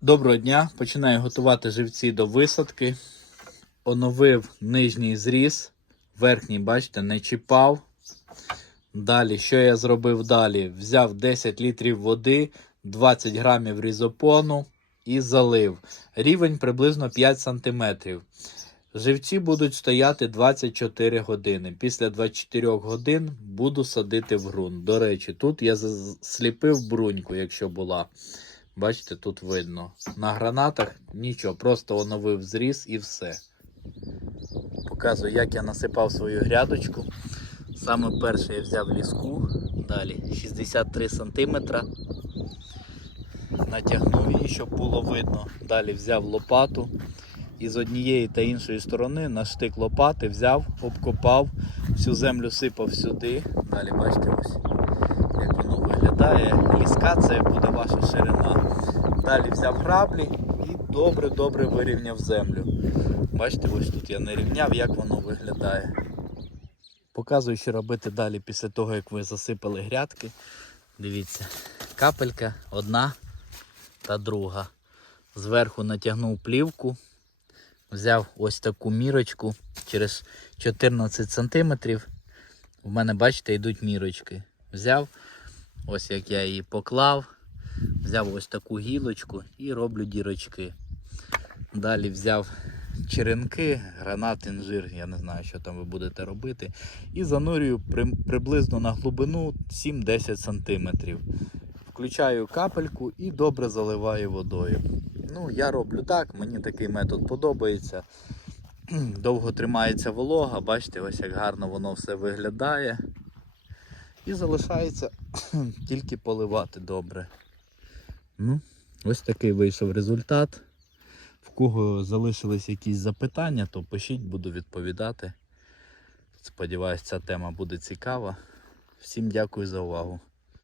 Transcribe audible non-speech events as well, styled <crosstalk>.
Доброго дня. Починаю готувати живці до висадки. Оновив нижній зріз. Верхній, бачите, не чіпав. Далі, що я зробив далі? Взяв 10 літрів води, 20 грамів різопону і залив. Рівень приблизно 5 см. Живці будуть стояти 24 години. Після 24 годин буду садити в ґрунт. До речі, тут я сліпив бруньку, якщо була. Бачите, тут видно. На гранатах нічого, просто оновив зріз і все. Показую, як я насипав свою грядочку. Саме перше я взяв ліску, далі 63 см. Натягнув її, щоб було видно. Далі взяв лопату і з однієї та іншої сторони на штик лопати взяв, обкопав, всю землю сипав сюди. Далі бачите ось, як воно виглядає. Ліска це буде ваша ширина. Далі взяв граблі і добре-добре вирівняв землю. Бачите, ось тут я не рівняв, як воно виглядає. Показую, що робити далі після того, як ви засипали грядки. Дивіться, капелька одна та друга. Зверху натягнув плівку, взяв ось таку мірочку через 14 см. У мене, бачите, йдуть мірочки. Взяв, ось як я її поклав, взяв ось таку гілочку і роблю дірочки. Далі взяв черенки, гранат, інжир, я не знаю, що там ви будете робити. І занурюю при, приблизно на глибину 7-10 см. Включаю капельку і добре заливаю водою. Ну, я роблю так, мені такий метод подобається. Довго тримається волога, бачите, ось як гарно воно все виглядає. І залишається <clears throat> тільки поливати добре. Ну, ось такий вийшов результат. В кого залишились якісь запитання, то пишіть, буду відповідати. Сподіваюсь, ця тема буде цікава. Всім дякую за увагу.